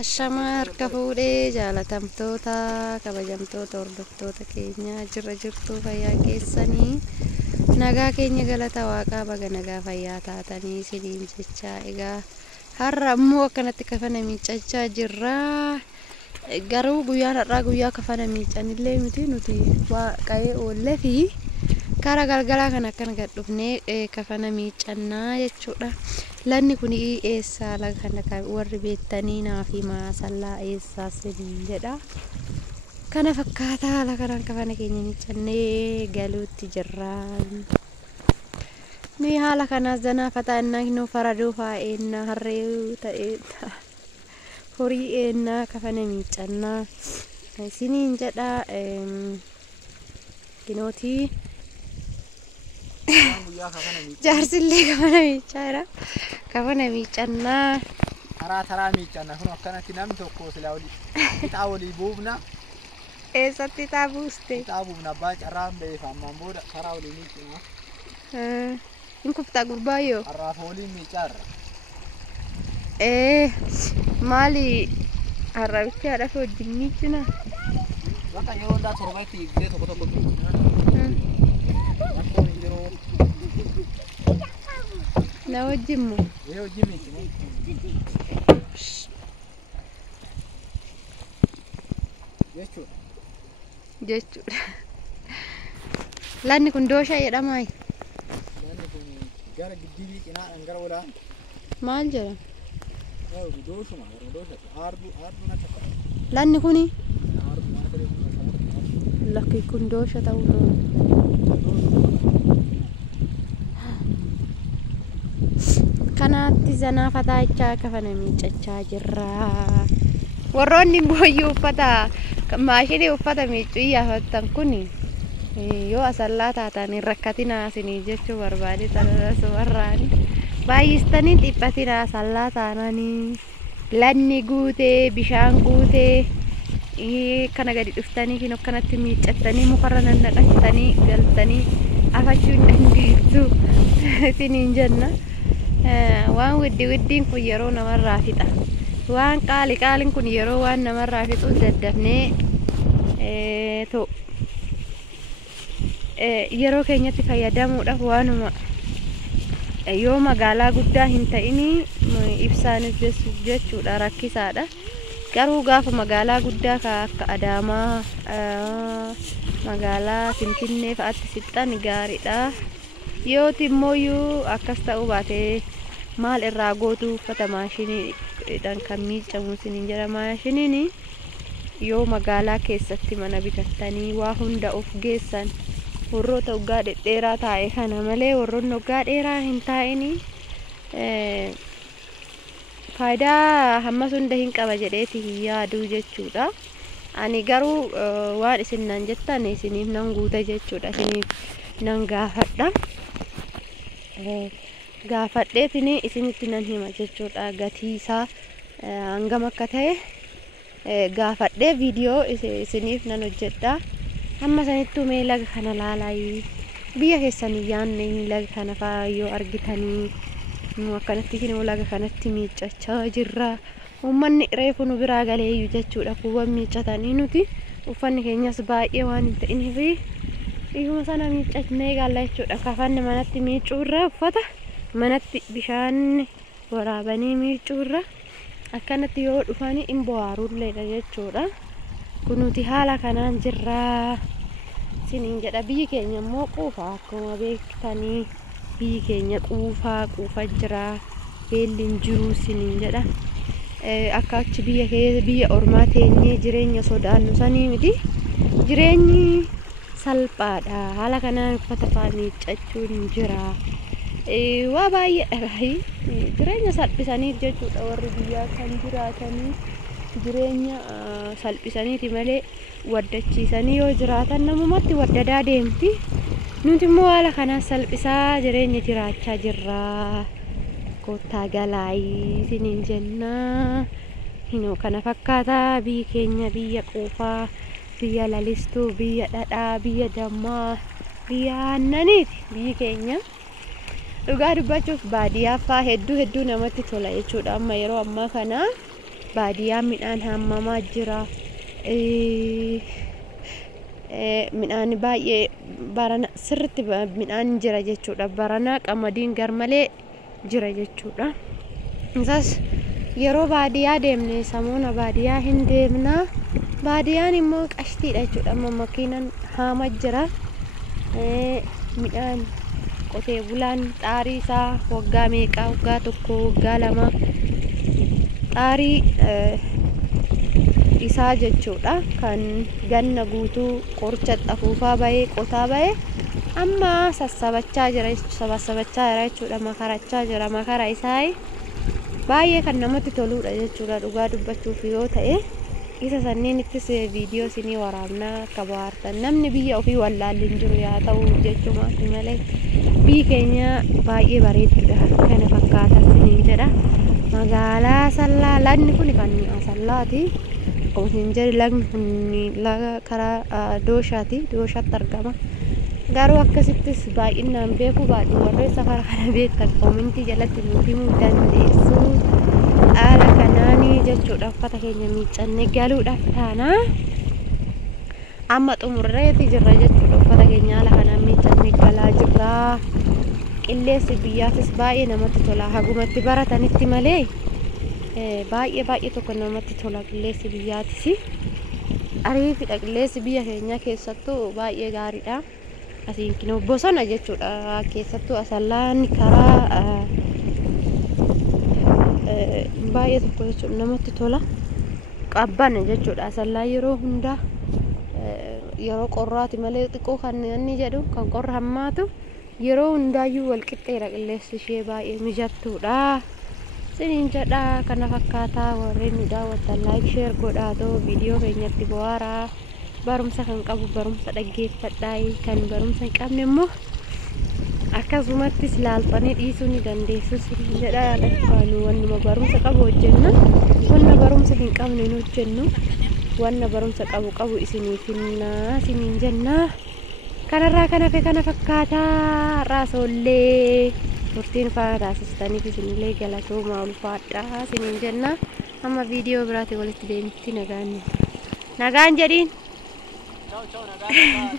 Ashamar kafuudhee jaalatamtoota kabajamtoota hordoftoota keenya jirtu fayyaa keessanii nagaa keenya galata waaqaa baga nagaa fayyaa taatanii isiniin jechaa egaa har'a immoo akkanatti kafana miiccachaa jirra. Garuu guyyaan har'aa guyyaa kafana miiccanillee miti nuti waaqa'ee oollee fi karaa galgalaa kan akkana gad dhufnee kafana miiccannaa jechuudha. Lanni kun eessa laga kana warri beektanii naafi maasallaa eessa siniin jedha. Kana fakkaataa laga kafana keenya miiccannee galuutti jirra. Ni haala kana zanaa fataannaa hinoo faradoo faa'ennaa harree ta'ee horii ennaa kafana miiccannaa siniin jedha. Kinooti jaarsillee kafana miiccaara. Kafana miiccannaa taraa miiccanna kun akkanatti namni tokko sila ixaa walii buufna. Eessatti ixaa buuste? Ixaa buufna abbaa carraan beefa ammaan booda karaa walii miiccina. Hin kuftaa gurbaayyoo? Har'aaf waliin miiccaarra. Maali har'a bitti haadhaaf wajjin miiccina? Bakka yeroo hundaa torbatti ibsee tokko miiccina. Rakkoon hin jiru. Na wajjin moo? Wajjin miiccina. Jechuudha. Lanni kun dooshaa jedhamaa? Lanni kun gara giddibii cinaadhaan gara olaan. Maal jedhama? Dooshuma aarduu na tokko. Lanni kuni? Aarduu mana ta'e lakki kun doosha ta'uu kanaatti zanaa fataachaa kafana miiccachaa jirra. Warroonni booyyuu uffata maashinii uffata miiccuu yaafattan kun yoo asallaa taatan rakkatinaa isinii jechuu barbaade talasu warraani baay'istanii dhiphatinaa asallaa taananii lanni guutee bishaan guutee kana gadi dhuftanii hin akkanatti miiccattanii mukarra nannaqattanii galtanii afachuu hin dandeessu isiniin jenna. Waan widdiin kun yeroo namarraa fixa. Waan qaaliin kun yeroo waan namarraa fixu daddafnee yeroo keenyatti fayyadamuudhaaf waanuma yoo magaalaa guddaa hin ta'ini ibsaanis jechuudha rakkisaadha. Garuu gaafa magaalaa guddaa akka Adaamaa magaalaa Finfinnee fa'aatti sixxan gaariidha. Yoo timmooyyuu akkas ta'uu baate maal irraa gootu uffata maashiniidhaan kan miiccamu isiniin jedha. Maashiniin yoo magaalaa keessatti mana bitattanii waa hunda of geessan warroota waggaa dhedheeraa taa'e kana malee warroonni waggaa dheeraa hin taa'ini faayidaa hammas hunda hin qaba jedheeti hin yaadu jechuudha. Ani garuu waan isin nan jettan isiniif nan guuta jechuudha. Isiniif nan gaafadha. Gaafadheetini isinitti nan hima jechuudha. Gatii isaa hangam akka ta'e gaafadhee viidiyoo isiniif nan hojjedha. Amma sanittuu mee laga kana laalaa biyya keessanii yaanne laga kana fa'aa yoo argitanii akkanatti kinoo laga kanatti miiccachaa jirra. Uummanni reefu nu biraa galeeyyu jechuudha. Kuuwwan miiccatanii nuti uffanni keenyas baay'ee waan hin ta'iniif dhiiguma sana miiccannee gaalla jechuudha. Kafanni manatti miiccuurra uffata manatti bishaan waraabanii miiccuurra akkanatti yoo dhufanii hin bohaarulleedha jechuudha. Kunuti haala kanaan jirra isiniin jedha. Biyyi keenya immoo quufaa akkuma beektanii biyyi keenya quufaa jira. Beelli hin jiru isiniin jedha. Akka achi biyya ormaa teenyee jireenya sodaannu sanii miti. Jireenyi salphaadha. Haala kanaan uffata fa'aa miiccachuun jira. Waa baay'eedha. Jireenya salphisanii jechuudha warri biyyaa kan jiraatanii. Jireenya salphisaniiti malee waddachiisanii yoo jiraatan namumatti waddadaa deemti. Nuti immoo haala kanaan salphisaa jireenya jiraachaa jirra. Kottaa galaayii isiniin jenna. Hinoo kana fakkaataa biyyi keenya biyya quufaa, biyya lalistuu, biyya dhadhaa, biyya dammaa, biyya aannaniiti biyyi keenya. Dhugaa dubbachuuf baadiyyaa fa'aa hedduu namatti tola jechuudha. Amma yeroo ammaa kana baadiyyaa midhaan haammamaa jira. Midhaan baay'ee barana sirriitti midhaan jira jechuudha. Barana qamadiin garmalee jira jechuudha. Isaas yeroo baadiyyaa deemne samuuna baadiyyaa hin deemna. Baadiyyaan immoo qashtiidha jechuudha. Amma makiinaan haama jira. Midhaan qotee bulaan xaarii isaa waggaa meeqa? Waggaa tokko, waggaa lama xaarii isaa jechuudha. Kan ganna guutuu qoricha xafuufaa bahee qotaa bahee amma sassabachaa jira jechuudha. Makarachaa jira. Makara isaa baay'ee kan namatti toludha jechuudha. Dhugaa dubbachuuf yoo ta'e isa sanniinittis viidiyoo isinii waraabnaa akka bohaartan. Namni biyya ofii wallaalli hin jiru yaa ta'u jechumaati malee biyyi keenya baay'ee bareedduudha. Kana fakkaata isiniin jedha. Magaalaa Asallaa lagni kun kan Asallaati. Akkuma isin jedhe lagni kun laga karaa Dooshaati. Dooshaatti argama. Garuu akkasittis baay'inaan beeku baadhu warreen safara kana beektan koomentii jalatti nuuf himuu dandeessu. Haala kanaanii jechuudha. Uffata keenya miiccannee galuudhaaf taana. Amma xumurreeti jirra jechuudha. Uffata keenya haala kanaan miiccannee galaa jirra. Qilleensi biyyaatis baay'ee namatti tola. Hagumatti baratanitti malee baay'ee tokko namatti tola qilleensi biyyaatis. Ariifidha qilleensi biyya keenya keessattuu baay'ee gaariidha. Asiin kinoo bosona jechuudha. Keessattuu Asallaan karaa baay'ee tokko jechuudha namatti tola. Qabbana jechuudha. Asallaan yeroo hundaa yeroo qorraati malee xiqqoo kan inni jedhu kan qorra hammaatu yeroo hundaayyuu wal qixxeedha. Qilleensi ishee baay'ee mijattuudha. Isiniin jedha. Kana fakkaataa warreen nu daawwattan like share godhaatoo viidiyoo keenyatti bohaaraa. Barumsa kan qabu barumsa dhaggeeffadhaa. Kan barumsa hin qabne immoo akkasumattis ilaaltanii dhiisuu ni dandeessu. Isiniin jedha. Yaadadhaanu wannuma barumsa qabu hojjenna. Wanna barumsa hin qabne hin hojjennu. Wanna barumsa qabu isiniif hinnaa isiniin jenna. Kanarraa kan hafe kana fakkaataa. Raasollee turtiin faana taasistaniif isinillee galatooma ulfaadhaa isiniin jenna. Amma viidiyoo biraatti walitti deemti nagaan jedhiin. Ciao, nagaan.